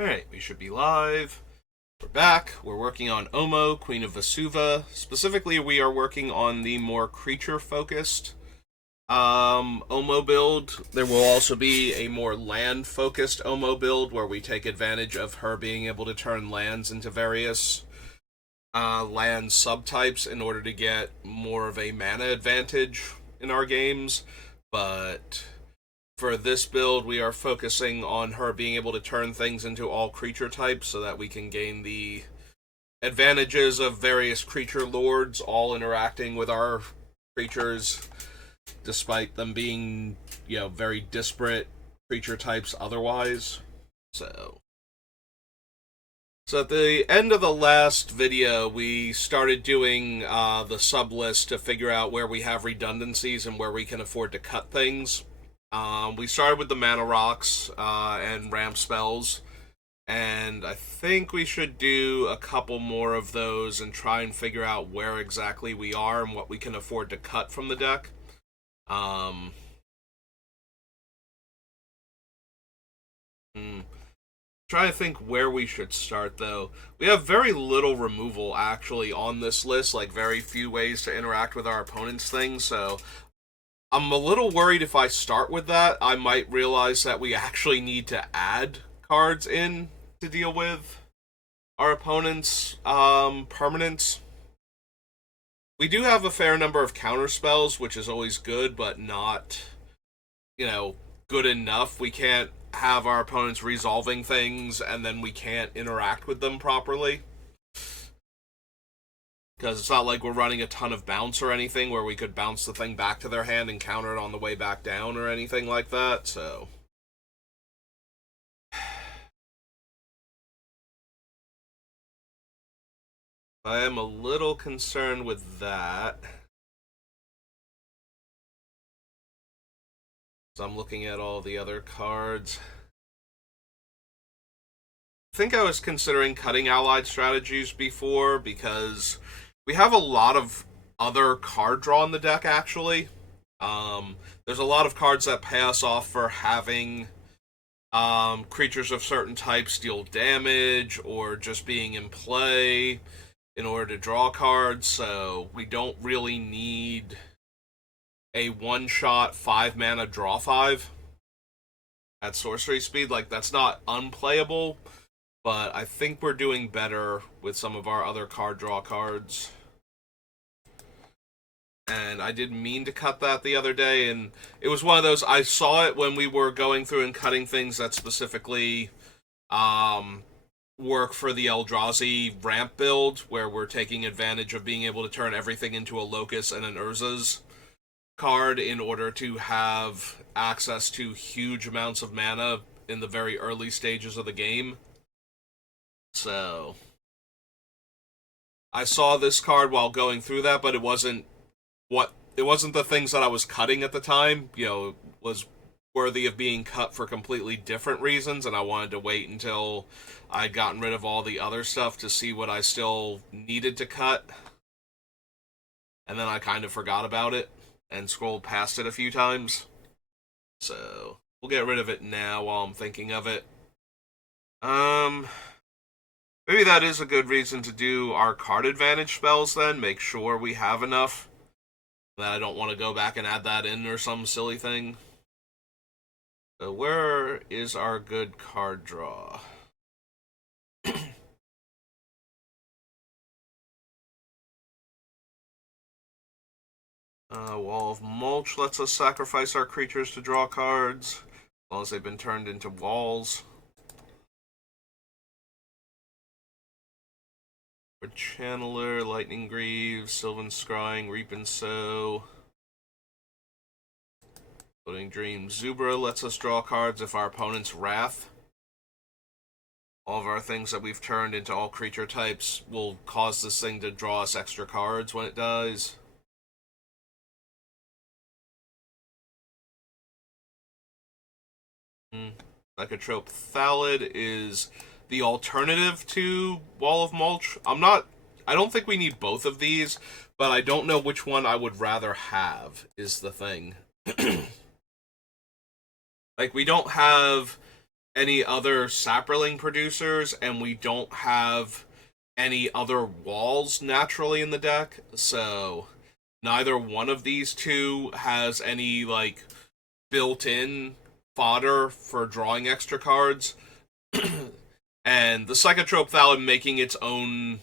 Alright, we should be live. We're back. We're working on Omo, Queen of Vesuva. Specifically, we are working on the more creature-focused Omo build. There will also be a more land-focused Omo build where we take advantage of her being able to turn lands into various land subtypes in order to get more of a mana advantage in our games. But for this build, we are focusing on her being able to turn things into all creature types so that we can gain the advantages of various creature lords all interacting with our creatures, despite them being, very disparate creature types otherwise. So at the end of the last video, we started doing the sub list to figure out where we have redundancies and where we can afford to cut things. We started with the mana rocks and ramp spells, and I think we should do a couple more of those and try and figure out where exactly we are and what we can afford to cut from the deck. Try to think where we should start, though. We have very little removal, actually, on this list, like very few ways to interact with our opponent's things, so I'm a little worried if I start with that, I might realize that we actually need to add cards in to deal with our opponent's permanents. We do have a fair number of counter spells, which is always good, but not, good enough. We can't have our opponents resolving things, and then we can't interact with them properly. Because it's not like we're running a ton of bounce or anything where we could bounce the thing back to their hand and counter it on the way back down or anything like that, so I am a little concerned with that. So I'm looking at all the other cards. I think I was considering cutting allied strategies before because we have a lot of other card draw in the deck, actually. There's a lot of cards that pay us off for having creatures of certain types deal damage or just being in play in order to draw cards, so we don't really need a one-shot 5-mana draw 5 at sorcery speed. Like, that's not unplayable, but I think we're doing better with some of our other card draw cards. And I didn't mean to cut that the other day, and it was one of those, I saw it when we were going through and cutting things that specifically work for the Eldrazi ramp build, where we're taking advantage of being able to turn everything into a Locust and an Urza's card in order to have access to huge amounts of mana in the very early stages of the game. So I saw this card while going through that, but it wasn't the things that I was cutting at the time, was worthy of being cut for completely different reasons, and I wanted to wait until I'd gotten rid of all the other stuff to see what I still needed to cut. And then I kind of forgot about it and scrolled past it a few times. So we'll get rid of it now while I'm thinking of it. Maybe that is a good reason to do our card advantage spells then. Make sure we have enough. That I don't want to go back and add that in or some silly thing. So where is our good card draw? Wall of Mulch lets us sacrifice our creatures to draw cards, as long as they've been turned into walls. Channeler, Lightning Greaves, Sylvan Scrying, Reap and Sow. Floating Dream. Zubra lets us draw cards if our opponent's Wrath. All of our things that we've turned into all creature types will cause this thing to draw us extra cards when it dies. Lycanthrope Thallid is the alternative to Wall of Mulch. I don't think we need both of these, but I don't know which one I would rather have, is the thing. Like, we don't have any other sapperling producers, and we don't have any other walls naturally in the deck, so neither one of these two has any, like, built-in fodder for drawing extra cards. And the Psychotrope Thalon making its own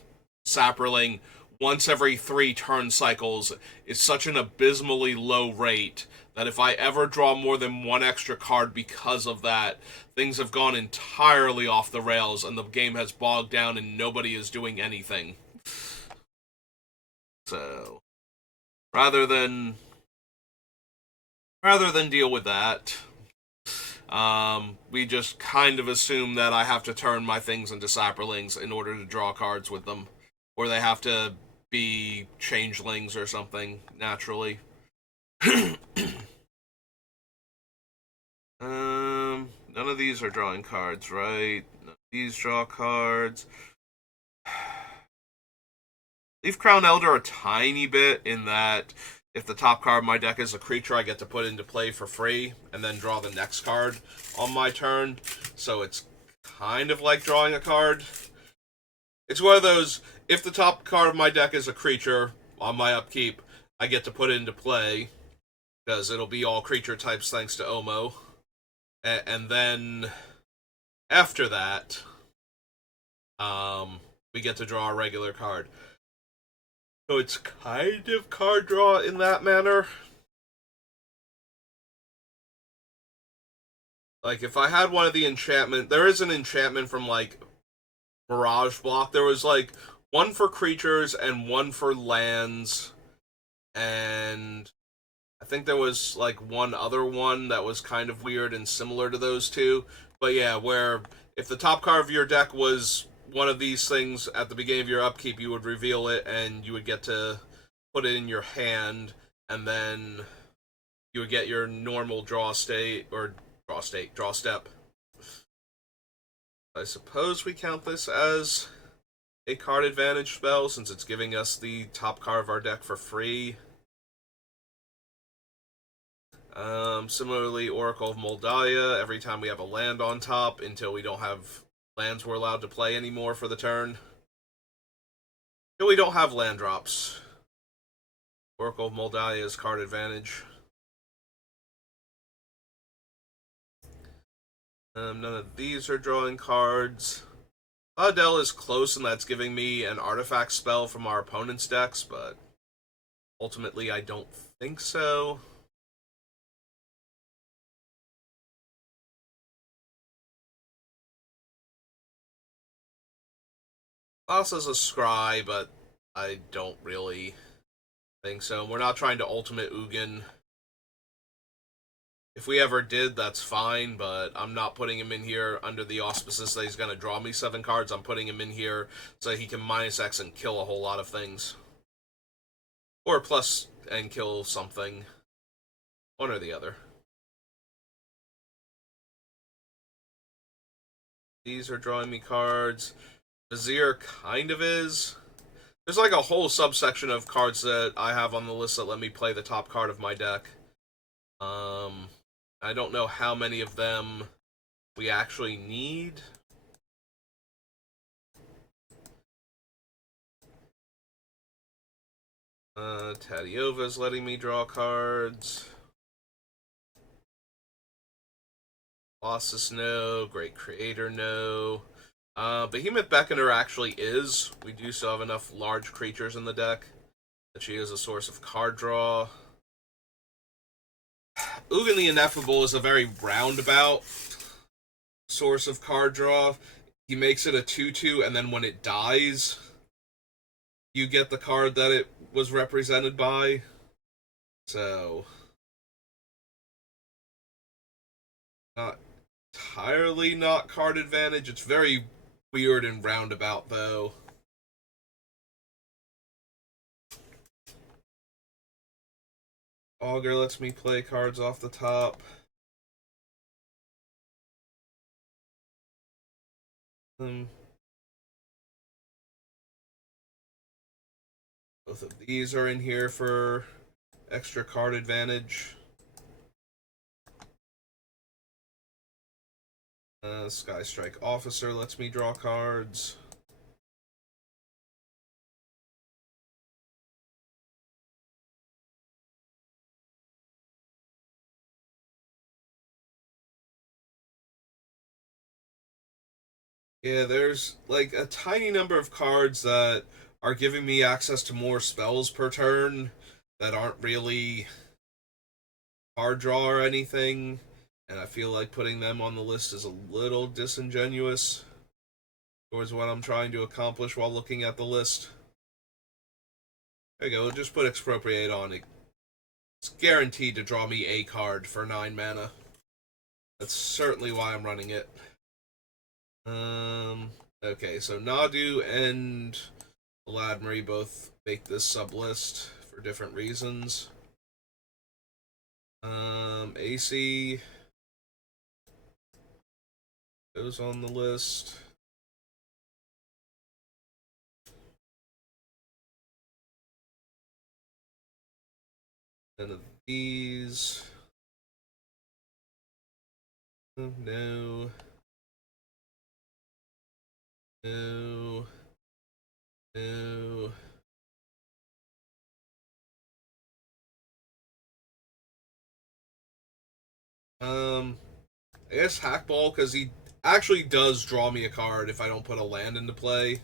sapperling once every 3 turn cycles is such an abysmally low rate that if I ever draw more than one extra card because of that, things have gone entirely off the rails and the game has bogged down and nobody is doing anything. So, rather than deal with that, we just kind of assume that I have to turn my things into sapperlings in order to draw cards with them, or they have to be changelings or something naturally. None of these are drawing cards, right? None of these draw cards. Leaf Crown Elder a tiny bit in that if the top card of my deck is a creature, I get to put into play for free and then draw the next card on my turn. So it's kind of like drawing a card. It's one of those, if the top card of my deck is a creature on my upkeep, I get to put it into play because it'll be all creature types thanks to Omo. And then after that, we get to draw a regular card. So it's kind of card draw in that manner. Like, if I had one of the enchantment... There is an enchantment from, like, Mirage Block. There was, like, one for creatures and one for lands. And I think there was, like, one other one that was kind of weird and similar to those two. But yeah, where if the top card of your deck was one of these things at the beginning of your upkeep, you would reveal it and you would get to put it in your hand, and then you would get your normal draw step. I suppose we count this as a card advantage spell since it's giving us the top card of our deck for free. Similarly, Oracle of Moldaia, every time we have a land on top until we don't have lands we're allowed to play anymore for the turn. Until we don't have land drops. Oracle of Moldaia's card advantage. None of these are drawing cards. Adele is close, and that's giving me an artifact spell from our opponent's decks, but ultimately I don't think so. Lasa's a scry, but I don't really think so. We're not trying to ultimate Ugin. If we ever did, that's fine, but I'm not putting him in here under the auspices that he's going to draw me 7 cards. I'm putting him in here so he can minus X and kill a whole lot of things. Or plus and kill something. One or the other. These are drawing me cards. Vizier kind of is. There's like a whole subsection of cards that I have on the list that let me play the top card of my deck. I don't know how many of them we actually need. Tadiova's letting me draw cards. Colossus, no. Great Creator, no. Behemoth Beckoner actually is. We do still have enough large creatures in the deck that she is a source of card draw. Ugin the Ineffable is a very roundabout source of card draw. He makes it a 2/2, and then when it dies, you get the card that it was represented by. So, not entirely not card advantage. It's very weird and roundabout, though. Augur lets me play cards off the top. Both of these are in here for extra card advantage. Sky Strike Officer lets me draw cards. Yeah, there's like a tiny number of cards that are giving me access to more spells per turn that aren't really card draw or anything, and I feel like putting them on the list is a little disingenuous towards what I'm trying to accomplish while looking at the list. There you go, we'll just put Expropriate on it. It's guaranteed to draw me a card for 9 mana. That's certainly why I'm running it. Okay, so Nadu and Vladimir both make this sub-list for different reasons. AC goes on the list. None of these. No. No. No. I guess Hackball, because he actually does draw me a card if I don't put a land into play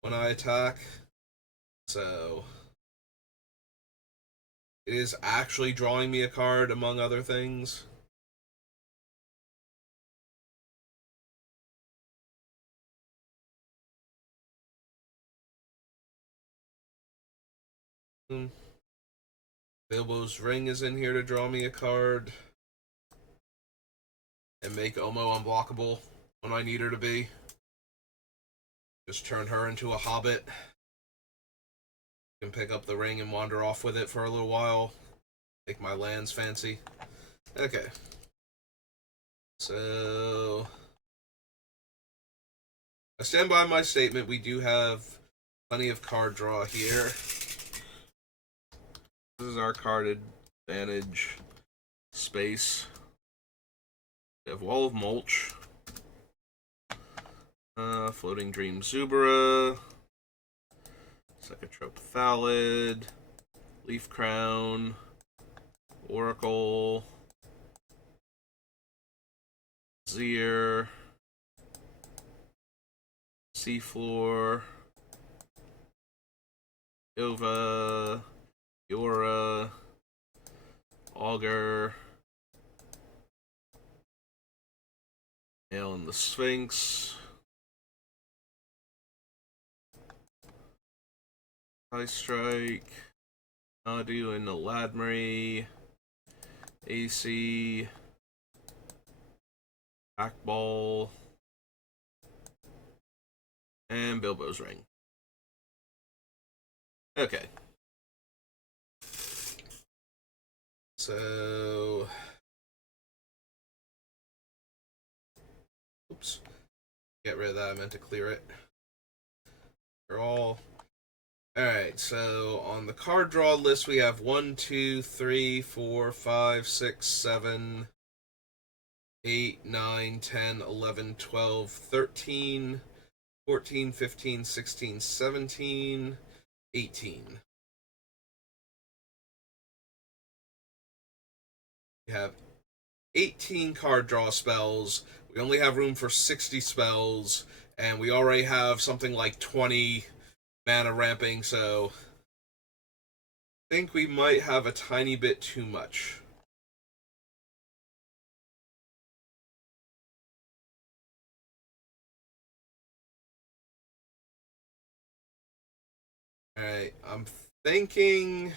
when I attack. So it is actually drawing me a card, among other things. Bilbo's Ring is in here to draw me a card and make Omo unblockable when I need her to be. Just turn her into a hobbit. Can pick up the ring and wander off with it for a little while. Make my lands fancy. Okay. So I stand by my statement. We do have plenty of card draw here. This is our card advantage space. We have Wall of Mulch. Floating Dream Zubra. Psychotrope Thallid. Leaf Crown. Oracle. Zir. Seafloor. Yova. Yora. Augur. Nail in the Sphinx. High Strike. Nadu and Ladmeri. AC. Backball. And Bilbo's Ring. Okay. So. Oops. Get rid of that. I meant to clear it. They're all. Alright, so on the card draw list, we have 1, 2, 3, 4, 5, 6, 7, 8, 9, 10, 11, 12, 13, 14, 15, 16, 17, 18. We have 18 card draw spells. We only have room for 60 spells, and we already have something like 20 mana ramping, so I think we might have a tiny bit too much. Alright, I'm thinking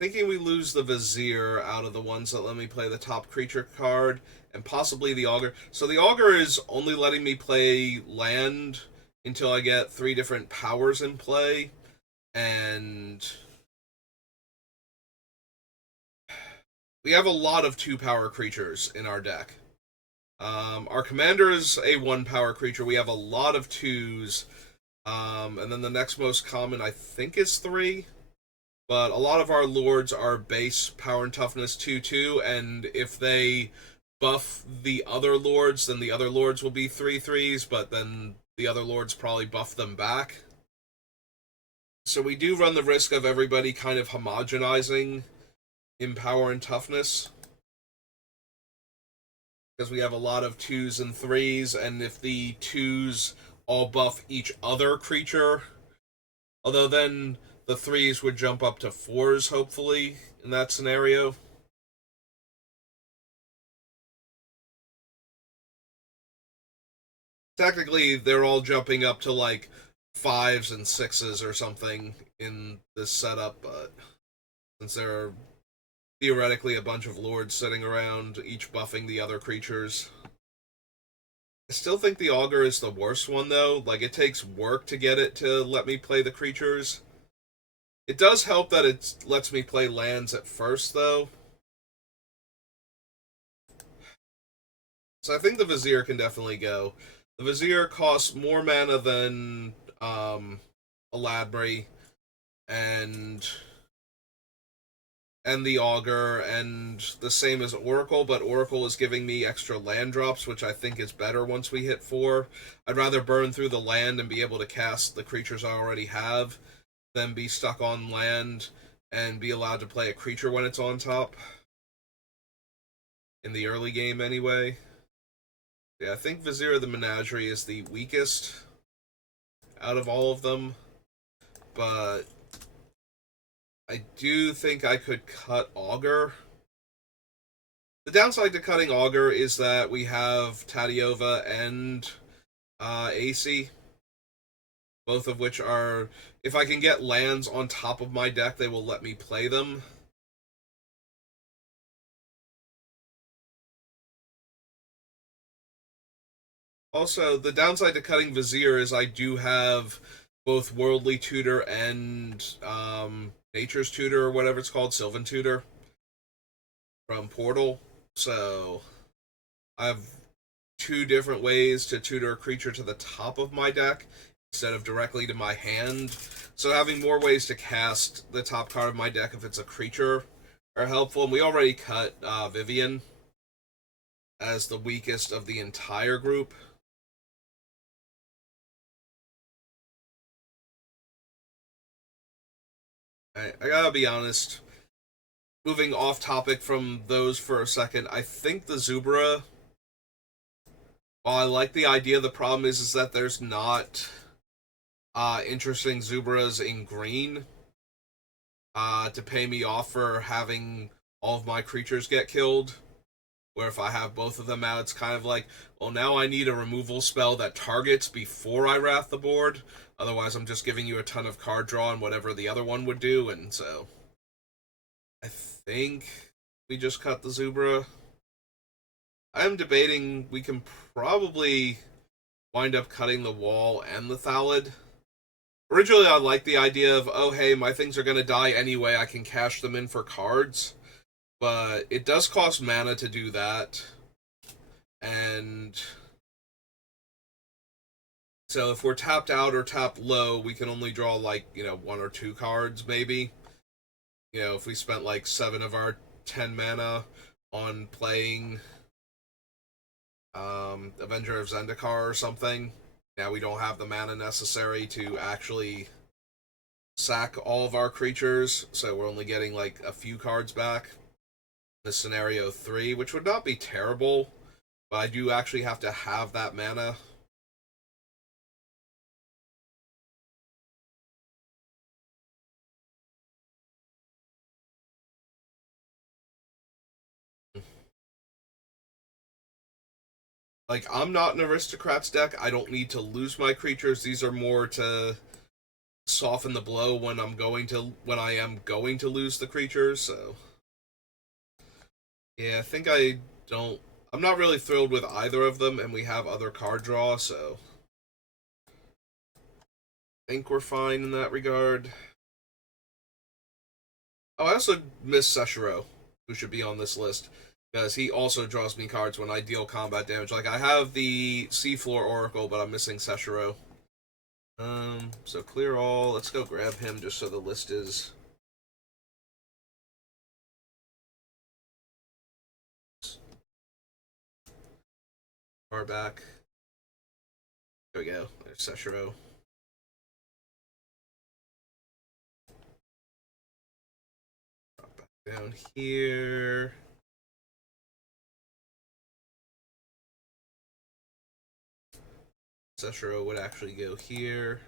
we lose the Vizier out of the ones that let me play the top creature card, and possibly the Augur. So the Augur is only letting me play land until I get 3 different powers in play, and we have a lot of 2-power creatures in our deck. Our commander is a 1-power creature. We have a lot of 2s, and then the next most common, I think, is 3. but a lot of our lords are base power and toughness 2-2, and if they buff the other lords, then the other lords will be 3-3s, but then the other lords probably buff them back. So we do run the risk of everybody kind of homogenizing in power and toughness, because we have a lot of 2s and 3s, and if the 2s all buff each other creature, although then the 3s would jump up to 4s, hopefully, in that scenario. Technically, they're all jumping up to like 5s and 6s or something in this setup, but since there are theoretically a bunch of lords sitting around, each buffing the other creatures. I still think the Augur is the worst one, though. Like, it takes work to get it to let me play the creatures. It does help that it lets me play lands at first, though. So I think the Vizier can definitely go. The Vizier costs more mana than Aladbree and the Augur, and the same as Oracle, but Oracle is giving me extra land drops, which I think is better once we hit 4. I'd rather burn through the land and be able to cast the creatures I already have than be stuck on land and be allowed to play a creature when it's on top. In the early game, anyway. Yeah, I think Vizier of the Menagerie is the weakest out of all of them, but I do think I could cut Augur. The downside to cutting Augur is that we have Tadiova and AC, both of which are, if I can get lands on top of my deck, they will let me play them. Also, the downside to cutting Vizier is I do have both Worldly Tutor and Nature's Tutor, or whatever it's called, Sylvan Tutor, from Portal. So I have 2 different ways to tutor a creature to the top of my deck instead of directly to my hand. So having more ways to cast the top card of my deck if it's a creature are helpful. And we already cut Vivian as the weakest of the entire group. I gotta be honest, moving off topic from those for a second, I think the Zubra, while I like the idea, the problem is that there's not interesting Zubras in green to pay me off for having all of my creatures get killed. Where if I have both of them out, it's kind of like, well, now I need a removal spell that targets before I wrath the board. Otherwise, I'm just giving you a ton of card draw and whatever the other one would do, and so I think we just cut the Zubra. I'm debating we can probably wind up cutting the Wall and the Thallid. Originally, I liked the idea of, oh, hey, my things are going to die anyway, I can cash them in for cards. But it does cost mana to do that. And so if we're tapped out or tapped low, we can only draw like, 1 or 2 cards maybe. If we spent like 7 of our 10 mana on playing Avenger of Zendikar or something, now we don't have the mana necessary to actually sack all of our creatures, so we're only getting like a few cards back. This scenario 3, which would not be terrible, but I do actually have to have that mana. Like, I'm not an Aristocrats deck. I don't need to lose my creatures. These are more to soften the blow when I am going to lose the creatures, so yeah, I think I'm not really thrilled with either of them, and we have other card draw, so I think we're fine in that regard. Oh, I also miss Seshiro, who should be on this list, because he also draws me cards when I deal combat damage. Like, I have the Seafloor Oracle, but I'm missing Seshiro. So clear all. Let's go grab him just so the list is Far back. There we go. There's Seshiro. Drop back down here. Seshiro would actually go here.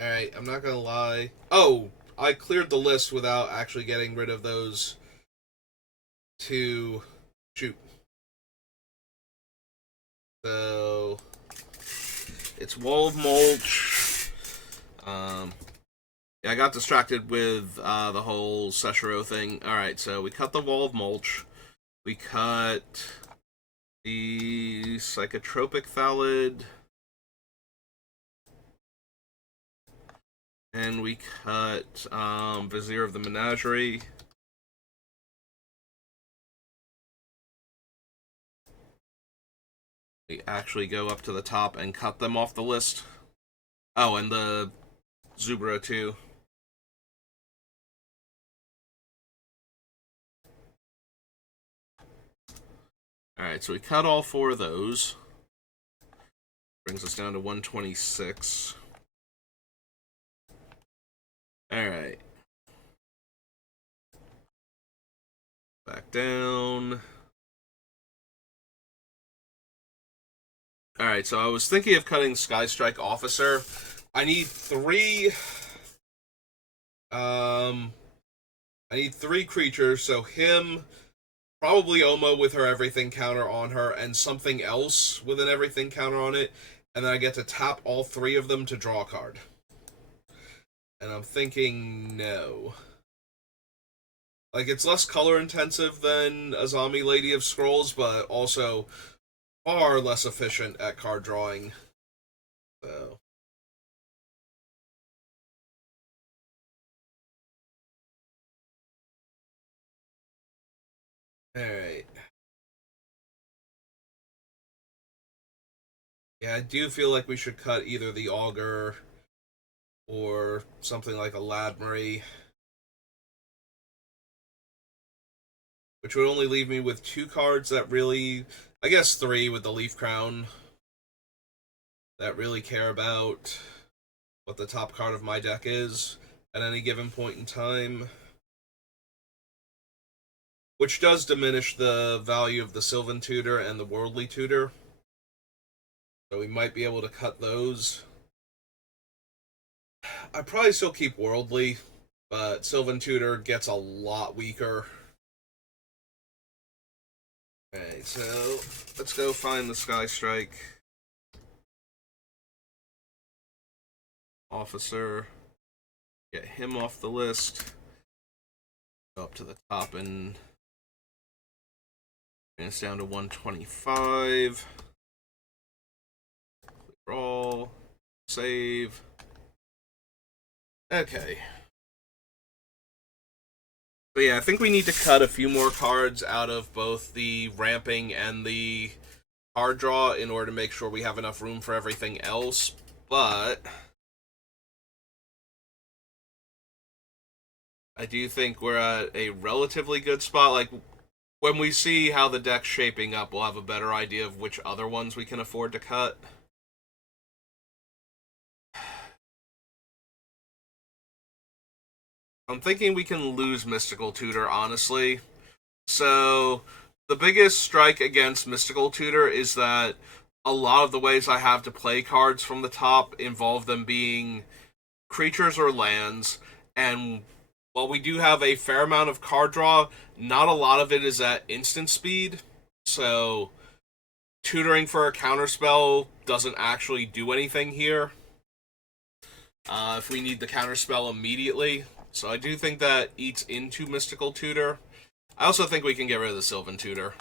Alright, I'm not gonna lie. Oh, I cleared the list without actually getting rid of those two. Shoot. So, it's Wall of Mulch. Yeah, I got distracted with the whole Seshiro thing. Alright, so we cut the Wall of Mulch. We cut the Psychotropic Thallid. And we cut Vizier of the Menagerie. We actually go up to the top and cut them off the list. Oh, and the Zubra too. Alright, so we cut all four of those. Brings us down to 126. Alright. Back down. Alright, so I was thinking of cutting Skystrike Officer. I need three... I need three creatures, so him, probably Omo with her everything counter on her, and something else with an everything counter on it, and then I get to tap all three of them to draw a card. And I'm thinking no. Like, it's less color intensive than Azami Lady of Scrolls, but also far less efficient at card drawing. So. Alright. Yeah, I do feel like we should cut either the Augur or something like a Ladmery, which would only leave me with two cards that really, I guess three with the Leaf Crown, that really care about what the top card of my deck is at any given point in time. Which does diminish the value of the Sylvan Tutor and the Worldly Tutor. So we might be able to cut those. I'd probably still keep Worldly, but Sylvan Tutor gets a lot weaker. Okay, so let's go find the Skystrike Officer. Get him off the list. Go up to the top and it's down to 125. Roll. Save. Okay. But yeah, I think we need to cut a few more cards out of both the ramping and the card draw in order to make sure we have enough room for everything else. But I do think we're at a relatively good spot. Like, when we see how the deck's shaping up, we'll have a better idea of which other ones we can afford to cut. I'm thinking we can lose Mystical Tutor, honestly. So, the biggest strike against Mystical Tutor is that a lot of the ways I have to play cards from the top involve them being creatures or lands, and while we do have a fair amount of card draw, not a lot of it is at instant speed. So, tutoring for a counterspell doesn't actually do anything here. If we need the counterspell immediately. So I do think that eats into Mystical Tutor. I also think we can get rid of the Sylvan Tutor.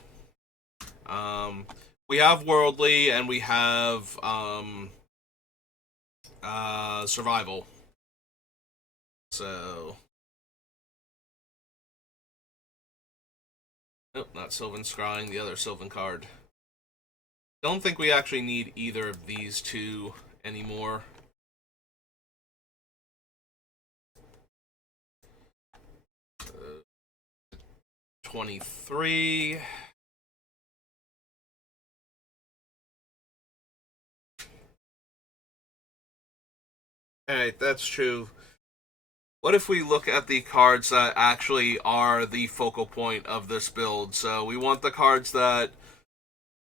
We have Worldly and we have Survival. So Nope, not Sylvan Scrying, the other Sylvan card. Don't think we actually need either of these two anymore. Uh, 23. Alright, that's true. What if we look at the cards that actually are the focal point of this build? So we want the cards that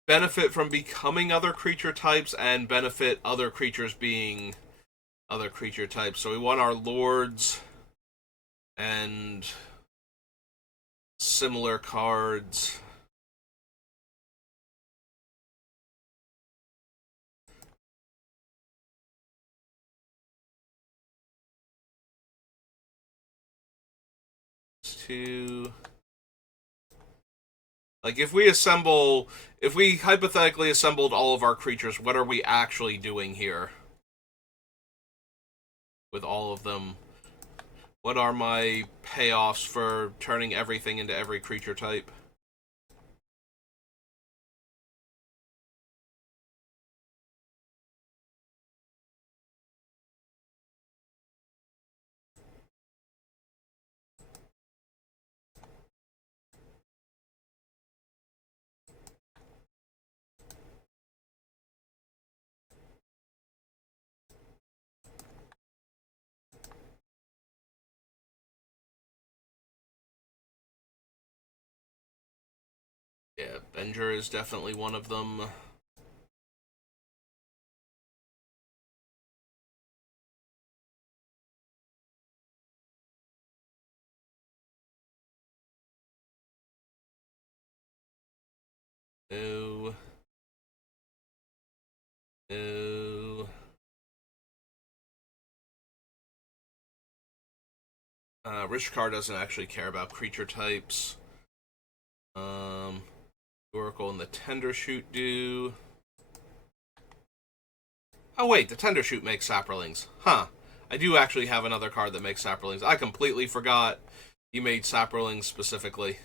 benefit from becoming other creature types and benefit other creatures being other creature types. So we want our lords and similar cards. To like if we hypothetically assembled all of our creatures, what are we actually doing here with all of them? What are my payoffs for turning everything into every creature type? Yeah, Avenger is definitely one of them. No. No. Rishkar doesn't actually care about creature types. Oracle and the Tendershoot do. Oh wait, the Tendershoot makes Saprolings. Huh. I do actually have another card that makes Saprolings. I completely forgot he made Saprolings specifically.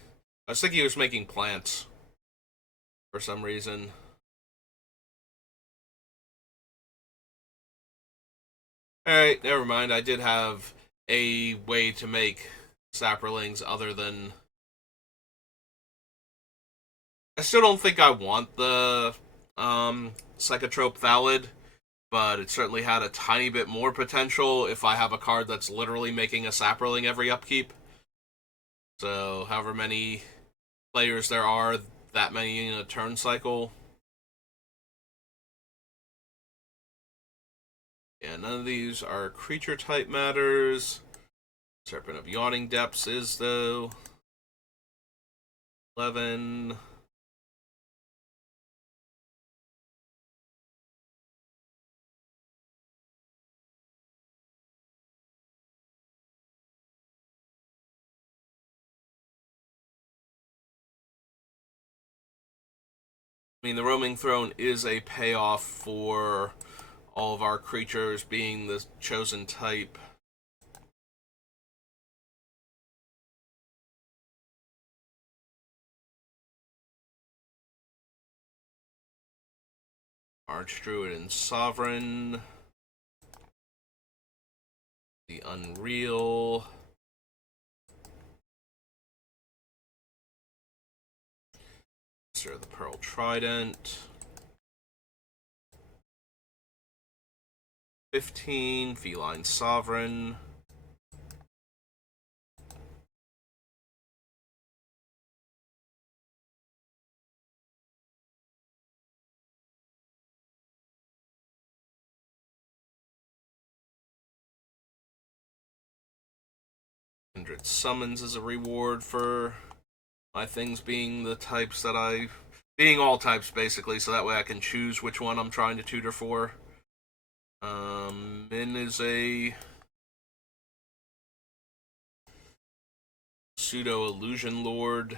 I was thinking he was making plants for some reason. Alright, never mind. I did have a way to make Saprolings other than... I still don't think I want the Psychotrope Valid, but it certainly had a tiny bit more potential if I have a card that's literally making a Saproling every upkeep. So, however many players there are, that many in a turn cycle. Yeah, none of these are creature type matters. Serpent of Yawning Depths is, though. 11. I mean, the Roaming Throne is a payoff for all of our creatures being the chosen type. Archdruid and Sovereign. The Unreal. Master of the Pearl Trident. 15. Feline Sovereign. Kindred Summons as a reward for my things being the types that being all types basically, so that way I can choose which one I'm trying to tutor for. Min is a pseudo illusion lord.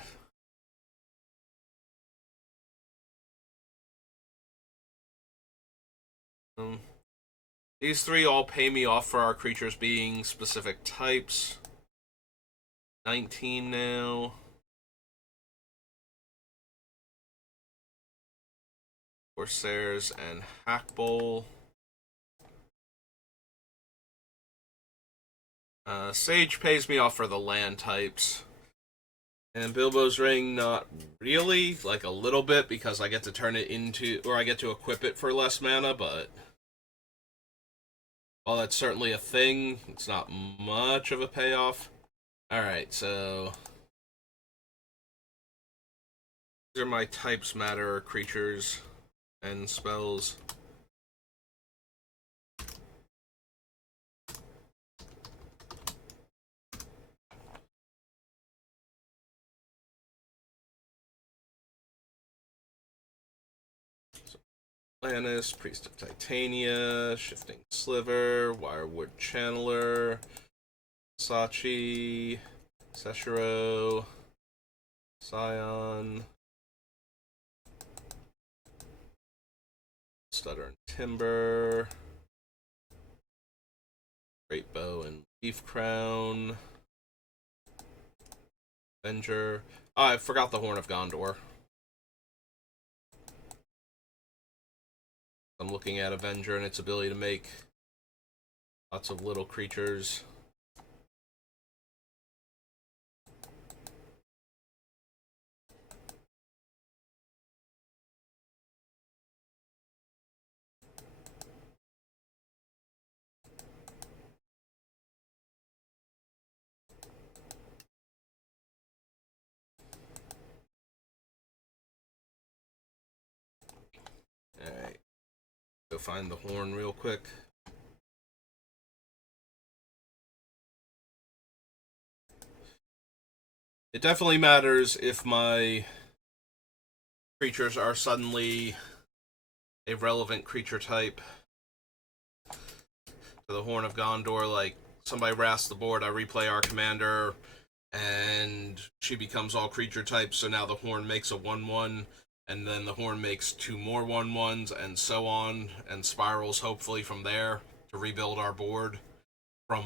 These three all pay me off for our creatures being specific types. 19 now. Corsairs and Hackbull. Sage pays me off for the land types. And Bilbo's Ring, not really. Like, a little bit, because I get to turn it into... Or I get to equip it for less mana, but... While that's certainly a thing, it's not much of a payoff. Alright, so... These are my types matter creatures and spells. Atlantis, Priest of Titania, Shifting Sliver, Wirewood Channeler, Sachi, Seshiro, Scion, Stutter and Timber, Great Bow and Leaf Crown, Avenger. Oh, I forgot the Horn of Gondor. I'm looking at Avenger and its ability to make lots of little creatures. Alright. Go find the horn real quick. It definitely matters if my creatures are suddenly a relevant creature type. To the Horn of Gondor, like, somebody wrasts the board, I replay our commander, and she becomes all creature types, so now the Horn makes a 1-1, and then the Horn makes 2 more 1-1s, and so on, and spirals hopefully from there to rebuild our board from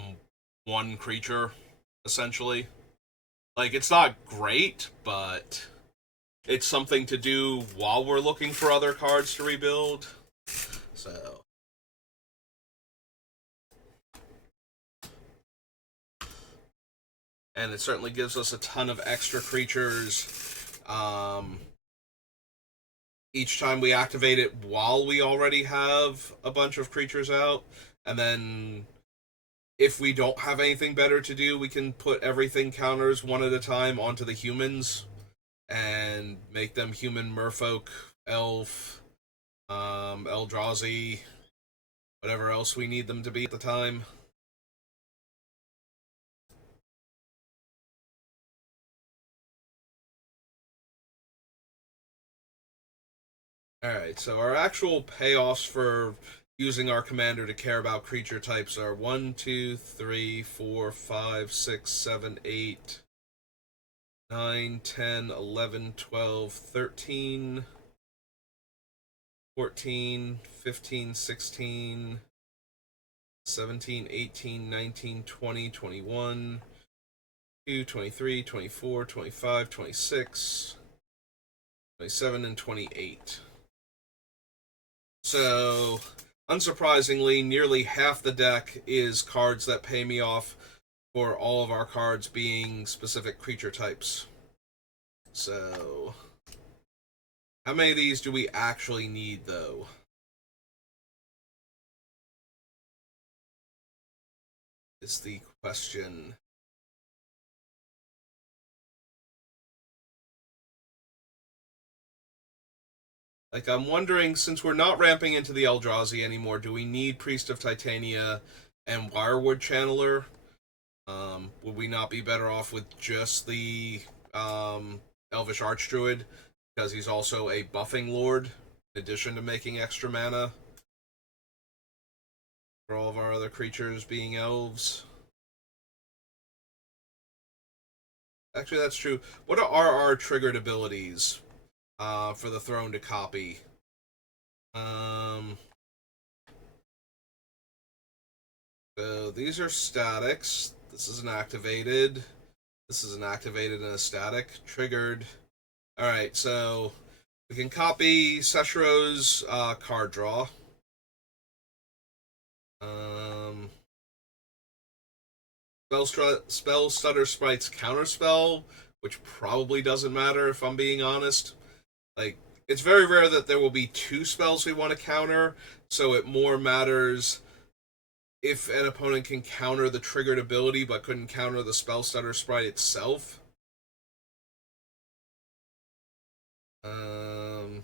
one creature, essentially. Like, it's not great, but it's something to do while we're looking for other cards to rebuild. So... And it certainly gives us a ton of extra creatures each time we activate it while we already have a bunch of creatures out. And then if we don't have anything better to do, we can put everything counters one at a time onto the humans and make them human, merfolk, elf, Eldrazi, whatever else we need them to be at the time. Alright, so our actual payoffs for using our commander to care about creature types are 1, 2, 3, 4, 5, 6, 7, 8, 9, 10, 11, 12, 13, 14, 15, 16, 17, 18, 19, 20, 21, 22, 23, 24, 25, 26, 27, and 28. So, unsurprisingly, nearly half the deck is cards that pay me off for all of our cards being specific creature types. So, how many of these do we actually need, though? Is the question. Like, I'm wondering, since we're not ramping into the Eldrazi anymore, do we need Priest of Titania and Wirewood Channeler? Would we not be better off with just the Elvish Archdruid? Because he's also a buffing lord, in addition to making extra mana for all of our other creatures being elves. Actually, that's true. What are our triggered abilities for the throne to copy? So these are statics. This is an activated. This is an activated and a static. Triggered. Alright, so We can copy Seshiro's card draw. Um, spell Stutter Sprite's counterspell, which probably doesn't matter if I'm being honest. Like, it's very rare that there will be two spells we want to counter, so it more matters if an opponent can counter the triggered ability but couldn't counter the spell Stutter Sprite itself. Um,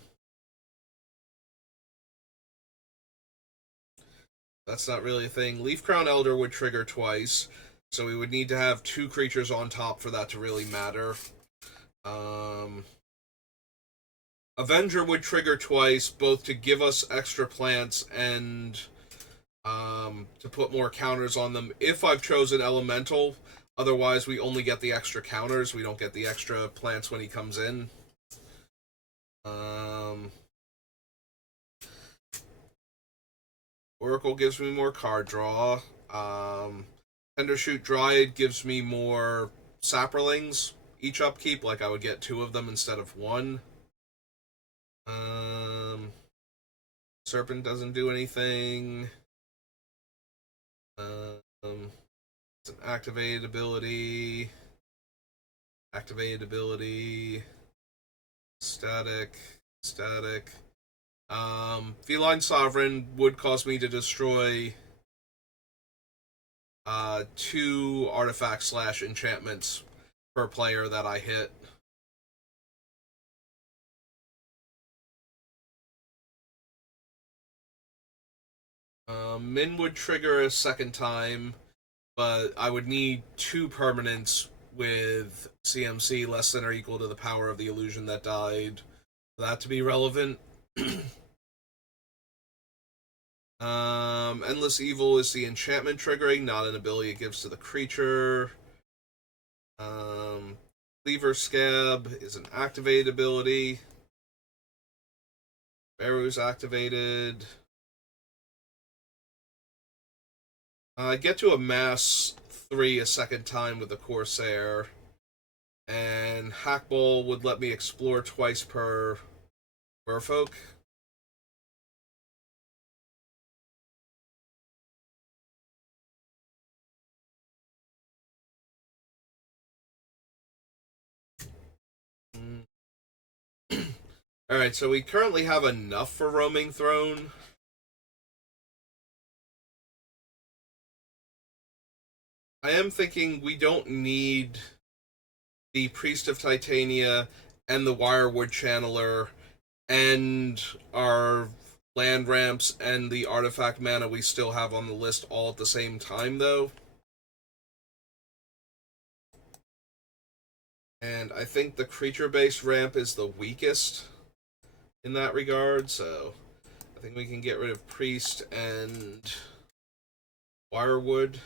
that's not really a thing. Leaf Crown Elder would trigger twice, so we would need to have two creatures on top for that to really matter. Um, Avenger would trigger twice, both to give us extra plants and to put more counters on them if I've chosen Elemental. Otherwise, we only get the extra counters. We don't get the extra plants when he comes in. Oracle gives me more card draw. Tendershoot Dryad gives me more Saprolings each upkeep, like I would get two of them instead of one. Serpent doesn't do anything. It's an activated ability. Activated ability. Static. Static. Feline Sovereign would cause me to destroy two artifacts / enchantments per player that I hit. Min would trigger a second time, but I would need two permanents with CMC less than or equal to the power of the illusion that died for that to be relevant. Endless Evil is the enchantment triggering, not an ability it gives to the creature. Cleaver Scab is an activated ability. Baru's activated. I get to amass 3 a second time with the Corsair, and Hackball would let me explore twice per Merfolk. Alright, so we currently have enough for Roaming Throne. I am thinking we don't need the Priest of Titania and the Wirewood Channeler and our land ramps and the artifact mana we still have on the list all at the same time, though. And I think the creature-based ramp is the weakest in that regard, so I think we can get rid of Priest and Wirewood.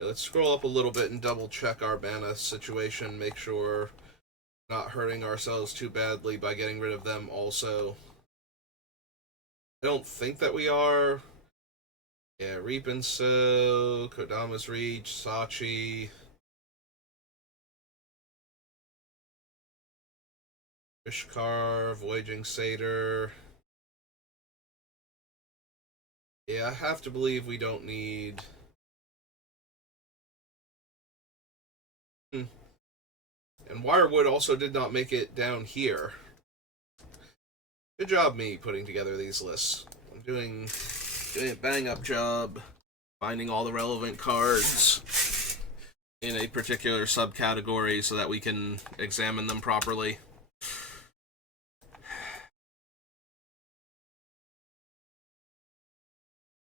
Let's scroll up a little bit and double check our mana situation, make sure we're not hurting ourselves too badly by getting rid of them also. I don't think that we are. Yeah, Reap and Sow, Kodama's Reach, Sachi, Ishkar, Voyaging Satyr. Yeah, I have to believe we don't need... And Wirewood also did not make it down here. Good job me putting together these lists. I'm doing a bang-up job finding all the relevant cards in a particular subcategory so that we can examine them properly.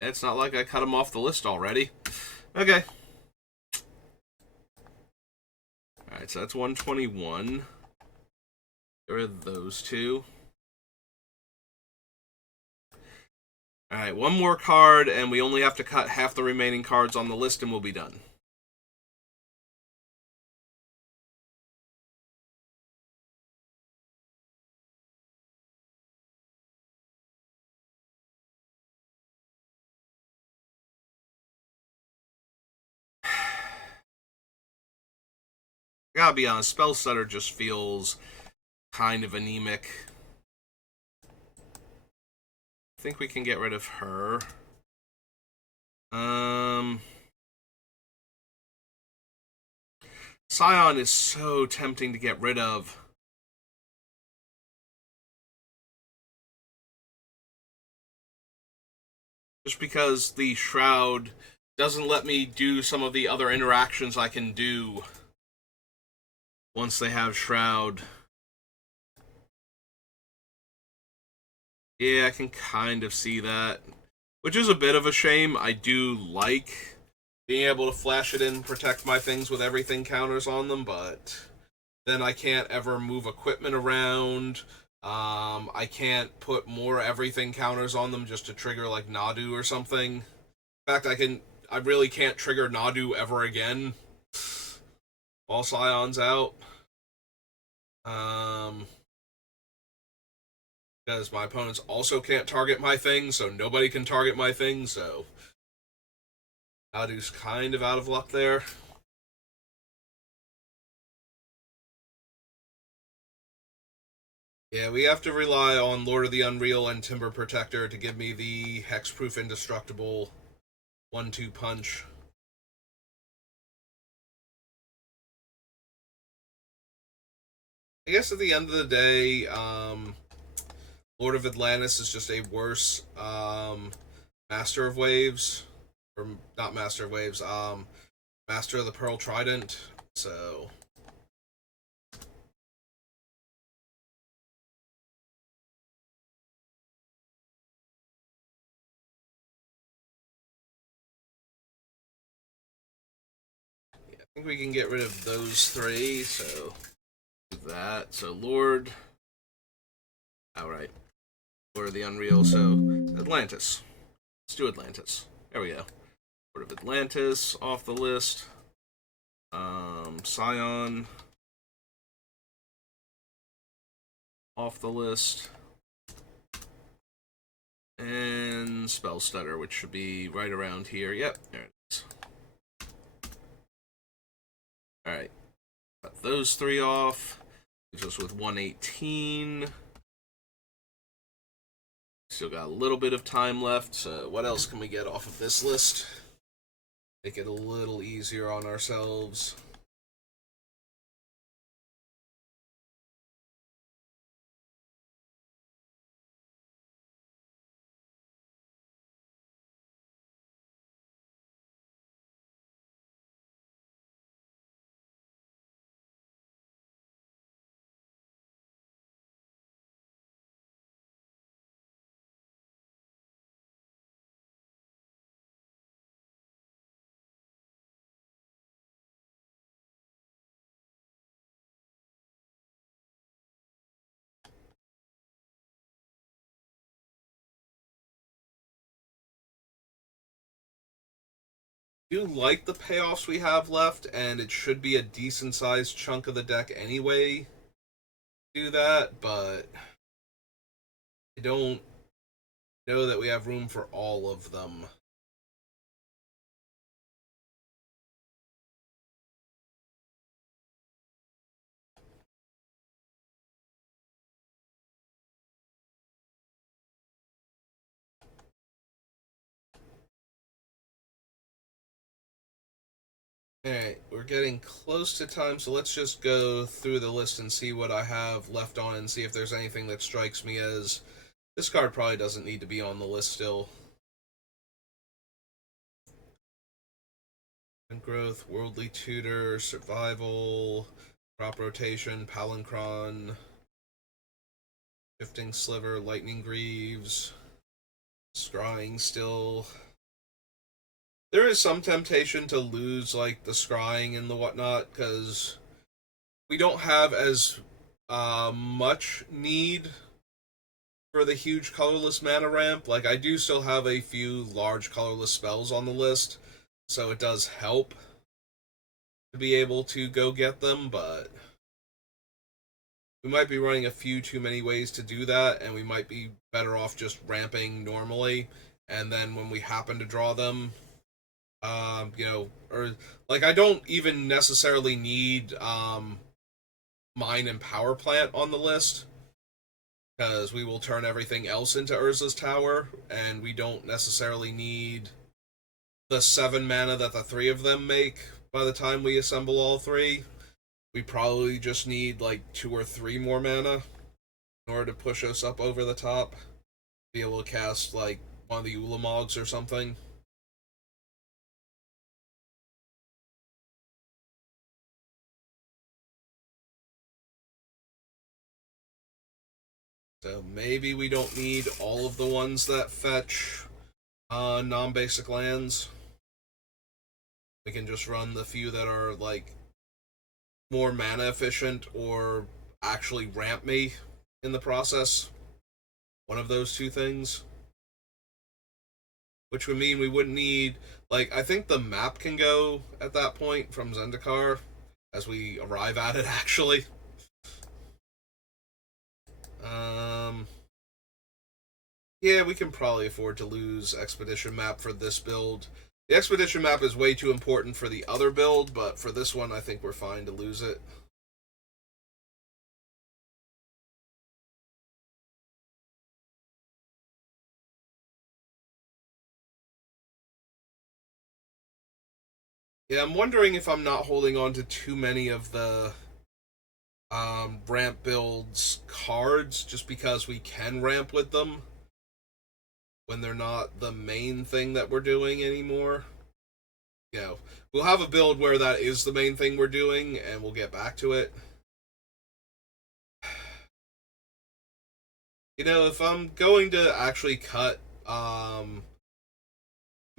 It's not like I cut them off the list already. Okay. Alright, so that's 121. Get rid of those two. Alright, one more card, and we only have to cut half the remaining cards on the list, and we'll be done. Gotta be honest, Spell Stutter just feels kind of anemic. I think we can get rid of her. Scion is so tempting to get rid of. Just because the Shroud doesn't let me do some of the other interactions I can do once they have Shroud. Yeah, I can kind of see that. Which is a bit of a shame. I do like being able to flash it in, protect my things with everything counters on them, but then I can't ever move equipment around. I can't put more everything counters on them just to trigger like Nadu or something. In fact, I really can't trigger Nadu ever again while Scion's out. Because my opponents also can't target my thing, so nobody can target my thing, so Nadu's kind of out of luck there. Yeah, we have to rely on Lord of the Unreal and Timber Protector to give me the hexproof indestructible 1-2 punch. I guess at the end of the day, Lord of Atlantis is just a worse Master of Waves. Or not Master of Waves, Master of the Pearl Trident. So yeah, I think we can get rid of those three, so that. So Lord. Alright. Lord of the Unreal, so Atlantis. Let's do Atlantis. There we go. Lord of Atlantis off the list. Scion off the list. And Spell Stutter, which should be right around here. Yep, there it is. Alright. Got those three off. Leaves us with 118. Still got a little bit of time left, so what else can we get off of this list? Make it a little easier on ourselves. Do like the payoffs we have left, and it should be a decent sized chunk of the deck anyway. Do that, but I don't know that we have room for all of them. Alright, we're getting close to time, so let's just go through the list and see what I have left on and see if there's anything that strikes me as this card probably doesn't need to be on the list still. Growth, Worldly Tutor, Survival, Crop Rotation, Palancron, Shifting Sliver, Lightning Greaves, Scrying still. There is some temptation to lose like the scrying and the whatnot because we don't have as much need for the huge colorless mana ramp. Like I do still have a few large colorless spells on the list, so it does help to be able to go get them, but we might be running a few too many ways to do that, and we might be better off just ramping normally, and then when we happen to draw them, Or like I don't even necessarily need mine and power plant on the list because we will turn everything else into Urza's tower, and we don't necessarily need the 7 mana that the three of them make by the time we assemble all three. We probably just need like 2 or 3 more mana in order to push us up over the top. Be able to cast like one of the Ulamogs or something. So maybe we don't need all of the ones that fetch non-basic lands. We can just run the few that are like more mana efficient or actually ramp me in the process. One of those two things. Which would mean we wouldn't need like I think the map can go at that point from Zendikar as we arrive at it actually. Um yeah, we can probably afford to lose Expedition Map for this build. The Expedition Map is way too important for the other build, but for this one I think we're fine to lose it. Yeah, I'm wondering if I'm not holding on to too many of the ramp builds cards just because we can ramp with them when they're not the main thing that we're doing anymore. We'll have a build where that is the main thing we're doing, and we'll get back to it. If I'm going to actually cut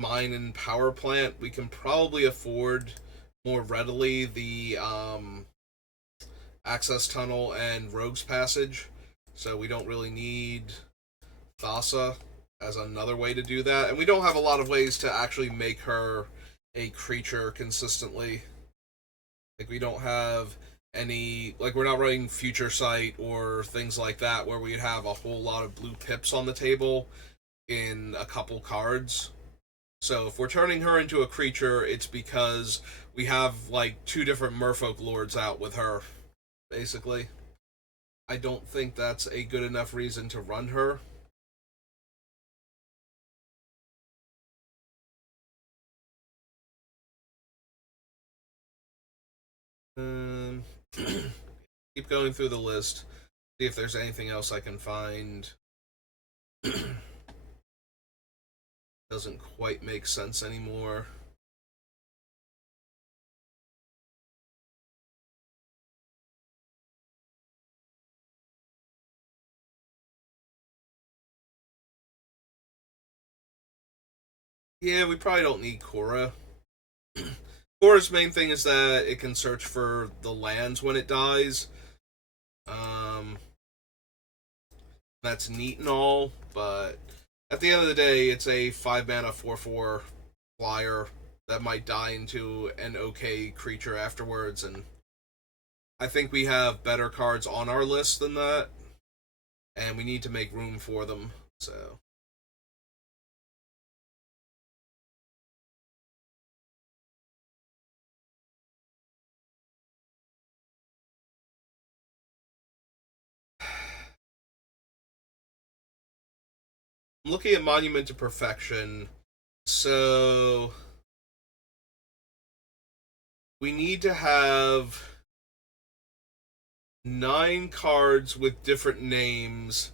mine and power plant, we can probably afford more readily the access tunnel and rogue's passage, so we don't really need Thassa as another way to do that, and we don't have a lot of ways to actually make her a creature consistently. Like we don't have any like we're not running future sight or things like that where we'd have a whole lot of blue pips on the table in a couple cards. So if we're turning her into a creature, it's because we have like 2 different Merfolk lords out with her, basically. I don't think that's a good enough reason to run her. Um, keep going through the list. See if there's anything else I can find. Doesn't quite make sense anymore. Yeah, we probably don't need Korra. Korra's main thing is that it can search for the lands when it dies. Um, that's neat and all, but at the end of the day, it's a 5 mana 4/4 flyer that might die into an okay creature afterwards, and I think we have better cards on our list than that, and we need to make room for them. So I'm looking at Monument to Perfection. So we need to have 9 cards with different names.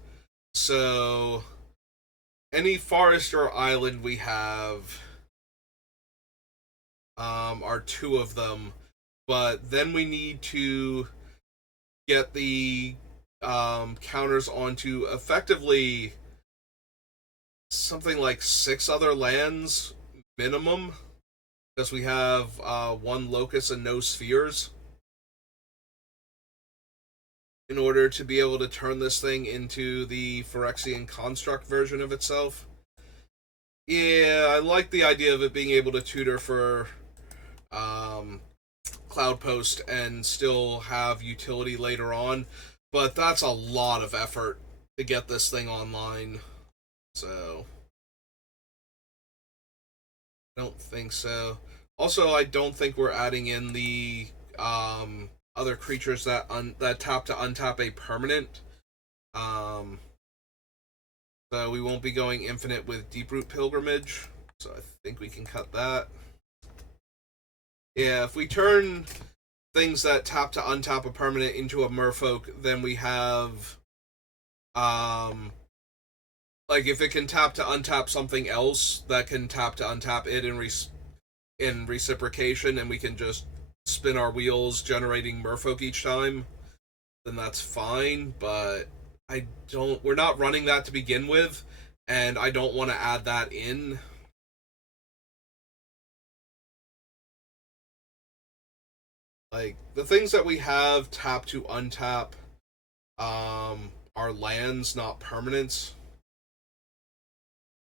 So any forest or island we have are 2 of them, but then we need to get the counters onto effectively something like 6 other lands minimum because we have 1 locust and no spheres in order to be able to turn this thing into the Phyrexian construct version of itself. Yeah, I like the idea of it being able to tutor for um, Cloud Post and still have utility later on, but that's a lot of effort to get this thing online. So I don't think so. Also, I don't think we're adding in the other creatures that tap to untap a permanent. Um, so we won't be going infinite with Deeproot Pilgrimage. So I think we can cut that. Yeah, if we turn things that tap to untap a permanent into a merfolk, then we have like if it can tap to untap something else that can tap to untap it in reciprocation, and we can just spin our wheels generating merfolk each time, then that's fine. But I don't. We're not running that to begin with, and I don't want to add that in. Like the things that we have tap to untap are lands, not permanents.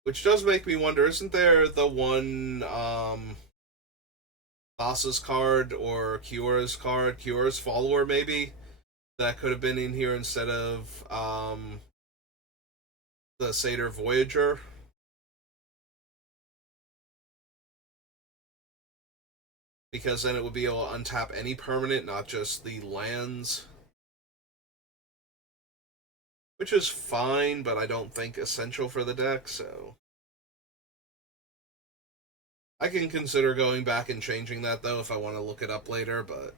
Which does make me wonder, isn't there the one Thassa's card or Kiora's card, Kiora's follower maybe, that could have been in here instead of the Satyr Voyager? Because then it would be able to untap any permanent, not just the lands. Which is fine, but I don't think essential for the deck, so I can consider going back and changing that though if I want to look it up later, but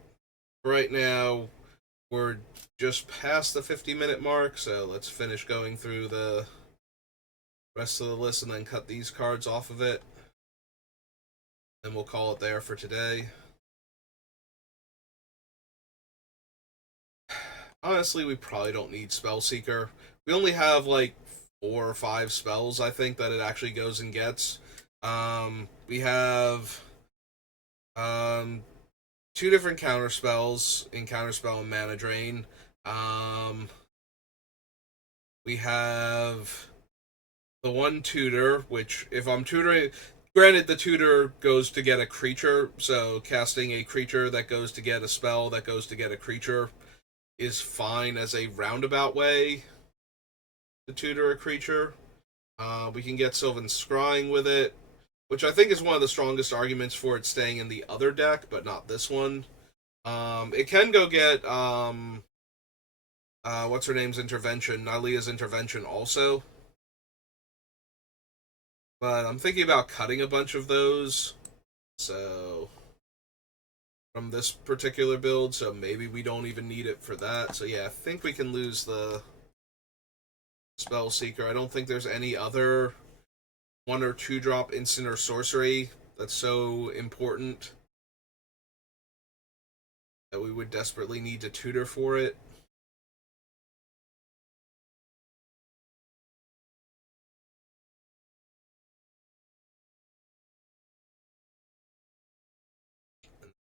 right now we're just past the 50-minute mark, so let's finish going through the rest of the list and then cut these cards off of it. And we'll call it there for today. Honestly, we probably don't need Spellseeker. We only have like 4 or 5 spells, I think, that it actually goes and gets. We have 2 different counter spells in Counterspell and Mana Drain. We have the one tutor, which if I'm tutoring, granted the tutor goes to get a creature, so casting a creature that goes to get a spell that goes to get a creature is fine as a roundabout way to tutor a creature. We can get Sylvan Scrying with it, which I think is one of the strongest arguments for it staying in the other deck, but not this one. It can go get what's her name's intervention, Nylea's intervention also. But I'm thinking about cutting a bunch of those. So from this particular build, so maybe we don't even need it for that. So yeah, I think we can lose the Spellseeker. I don't think there's any other 1 or 2 drop instant or sorcery that's so important that we would desperately need to tutor for it.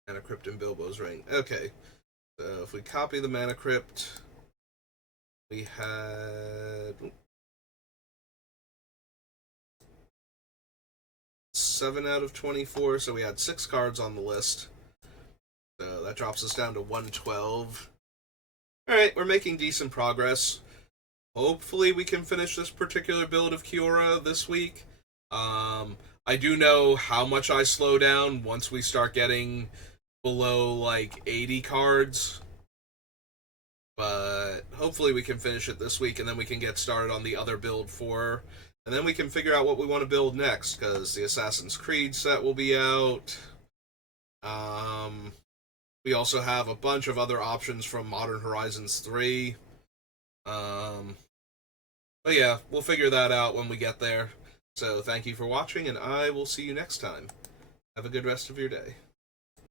Mana Crypt and Bilbo's Ring. Okay, so if we copy the Mana Crypt, we had 7 out of 24, so we had 6 cards on the list. So that drops us down to 112. Alright, we're making decent progress. Hopefully we can finish this particular build of Kiora this week. I do know how much I slow down once we start getting below like 80 cards. But hopefully we can finish it this week, and then we can get started on the other build for, and then we can figure out what we want to build next, because the Assassin's Creed set will be out. We also have a bunch of other options from Modern Horizons 3. But yeah, we'll figure that out when we get there. So thank you for watching, and I will see you next time. Have a good rest of your day.